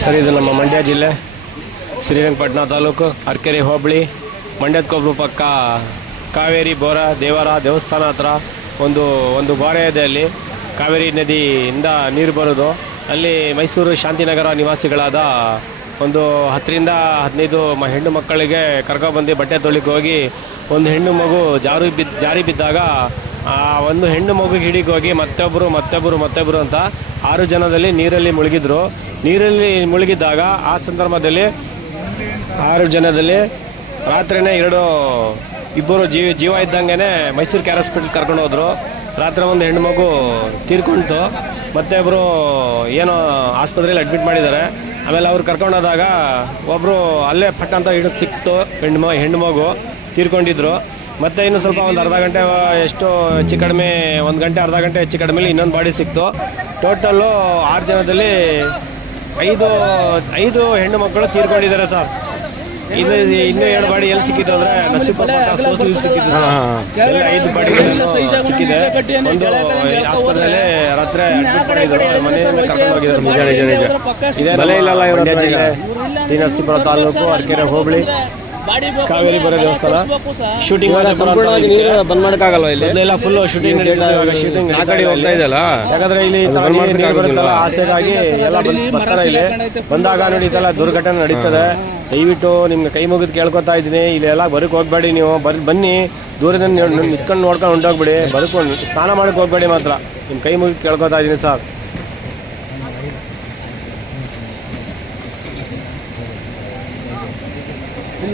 Sir, ಇದು ನಮ್ಮ ಮಂಡ್ಯ ಜಿಲ್ಲೆ, ಶ್ರೀರಂಗಪಟ್ಟಣ ತಾಲೂಕು, ಅರ್ಕೆರೆ, ಹೋಬಳಿ, ಮಂಡ್ಯದ ಕೊಬ್ಬರು ಪಕ್ಕ ಕಾವೇರಿ, ಬೋರ, ದೇವರ ದೇವಸ್ಥಾನ ಹತ್ರ ಒಂದು ಒಂದು ಬೋರೆ ಇದೆ ಅಲ್ಲಿ. ಕಾವೇರಿ ನದಿಯಿಂದ ನೀರು ಬರೋದು. ಅಲ್ಲಿ ಮೈಸೂರು ಶಾಂತಿನಗರ ನಿವಾಸಿಗಳಾದ ಒಂದು ಹತ್ತರಿಂದ ಹದಿನೈದು ಮ, ಹೆಣ್ಣು ಮಕ್ಕಳಿಗೆ ಕರ್ಕೊಬಂದು ಬಟ್ಟೆ ತೊಳಿಗೆ ಹೋಗಿ, ಒಂದು ಹೆಣ್ಣು ಮಗು ಜಾರು ಬಿದ್ದು, ಜಾರಿ ಬಿದ್ದಾಗ ಒಂದು ಹೆಣ್ಣು ಮಗು ಹಿಡಿಗೆ ಹೋಗಿ ಮತ್ತೊಬ್ಬರು ಮತ್ತೊಬ್ಬರು ಮತ್ತೊಬ್ಬರು ಅಂತ ಆರು ಜನದಲ್ಲಿ ನೀರಲ್ಲಿ ಮುಳುಗಿದ್ರು. ನೀರಲ್ಲಿ ಮುಳುಗಿದ್ದಾಗ ಆ ಸಂದರ್ಭದಲ್ಲಿ ಆರು ಜನದಲ್ಲಿ ರಾತ್ರಿನೇ ಎರಡು, ಇಬ್ಬರು ಜೀವ ಜೀವ ಇದ್ದಂಗೆ ಮೈಸೂರು ಕೇರ್ ಹಾಸ್ಪಿಟಲ್ ಕರ್ಕೊಂಡು ಹೋದ್ರು. ರಾತ್ರಿ ಒಂದು ಹೆಣ್ಣು ಮಗು ಮತ್ತೆ ಮತ್ತೊಬ್ಬರು ಏನೋ ಆಸ್ಪತ್ರೆಯಲ್ಲಿ ಅಡ್ಮಿಟ್ ಮಾಡಿದ್ದಾರೆ. ಆಮೇಲೆ ಅವ್ರು ಕರ್ಕೊಂಡೋದಾಗ ಒಬ್ಬರು ಅಲ್ಲೇ ಪಟ್ಟಂತ ಹಿಡಿದು ಸಿಕ್ತು. ಹೆಣ್ಣು ಹೆಣ್ಣು ಮಗು ತೀರ್ಕೊಂಡಿದ್ರು. ಮತ್ತೆ ಇನ್ನು ಸ್ವಲ್ಪ ಒಂದು ಅರ್ಧ ಗಂಟೆ ಎಷ್ಟು ಹೆಚ್ಚು ಕಡಿಮೆ ಒಂದು ಗಂಟೆ ಅರ್ಧ ಗಂಟೆ ಹೆಚ್ಚು ಕಡಿಮೆಲಿ ಇನ್ನೊಂದು ಬಾಡಿ ಸಿಕ್ತು. ಟೋಟಲ್ಲು ಆರು ಜನದಲ್ಲಿ ಐದು ಐದು ಹೆಣ್ಣು ಮಕ್ಕಳು ತೀರ್ಕೊಂಡಿದ್ದಾರೆ ಸರ್. ಇದು ಇನ್ನೂ ಎರಡು ಬಾಡಿ ಎಲ್ಲಿ ಸಿಕ್ಕಿತ್ತು ಅಂದ್ರೆ ಸಿಕ್ಕಿತ್ತು ಸರ್. ಎಲ್ಲ ಐದು ಬಾಡಿಗಳನ್ನು ಸಿಕ್ಕಿದೆ. ಒಂದು ಆಸ್ಪತ್ರೆಯಲ್ಲಿ ರಾತ್ರಿ ಅಡ್ಮಿಟ್ ಮಾಡಿದ್ರು ಮನೆಯಿಂದ ಕರ್ಕೊಂಡು ಹೋಗಿದ್ದಾರೆ ಮುಂಜಾನೆ ಇದೇ ಬಲೆ ಇಲ್ಲಲ್ಲ ಇವರ? ಜಿಲ್ಲೆ ಟಿ ನರಸೀಪುರ ತಾಲೂಕು ಅರಕೆರೆ ಹೋಬಳಿ. ಕಾವೇರಿ ಬರೋ ದೇವಸ್ಥಾನ. ಶೂಟಿಂಗ್ ಸಂಪೂರ್ಣವಾಗಿ ನೀರು ಬಂದ್ ಮಾಡಕ್ಕಾಗಲ್ಲ ಇಲ್ಲಿ? ಎಲ್ಲ ಫುಲ್ ಶೂಟಿಂಗ್ ಶೂಟಿಂಗ್ ಆ ಕಡೆ ಹೋಗ್ತಾ ಇದೆಯಲ್ಲ? ಯಾಕಂದ್ರೆ ಇಲ್ಲಿ ಈ ತರ ನೀರು. ಬರುತ್ತಲ್ಲ ಆಸೆಗಾಗಿ ಎಲ್ಲ ಬಂದ್ ಬರ್ತಾರೆ ಇಲ್ಲಿ ಬಂದಾಗ ನಡೀತಲ್ಲ ಇದೆಲ್ಲ ದುರ್ಘಟನೆ ನಡೀತದೆ. ದಯವಿಟ್ಟು ನಿಮ್ಗೆ ಕೈ ಮುಗಿದು ಕೇಳ್ಕೊತಾ ಇದ್ದೀನಿ. ಎಲ್ಲ ಬರಕ್ ಹೋಗ್ಬೇಡಿ ನೀವು. ಬರ್ ಬನ್ನಿ. ದೂರದಿಂದ ನಿಂತ್ಕೊಂಡು ನಿಂತ್ಕೊಂಡು ನೋಡ್ಕೊಂಡು ಹೊಂಟೋಗ್ಬಿಡಿ. ಬದುಕೊಂಡು ಸ್ನಾನ ಮಾಡಕ್ಕೆ ಹೋಗ್ಬೇಡಿ ಮಾತ್ರ. ನಿಮ್ಮ ಕೈ ಮುಗಿದು ಕೇಳ್ಕೊತಾ ಇದ್ದೀನಿ ಸರ್.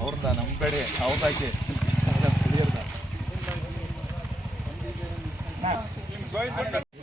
ಅವ್ರನ್ನ ನಮ್ಮ ಕಡೆ ಅವ್ರದ್ದು ಹಾಕಿ.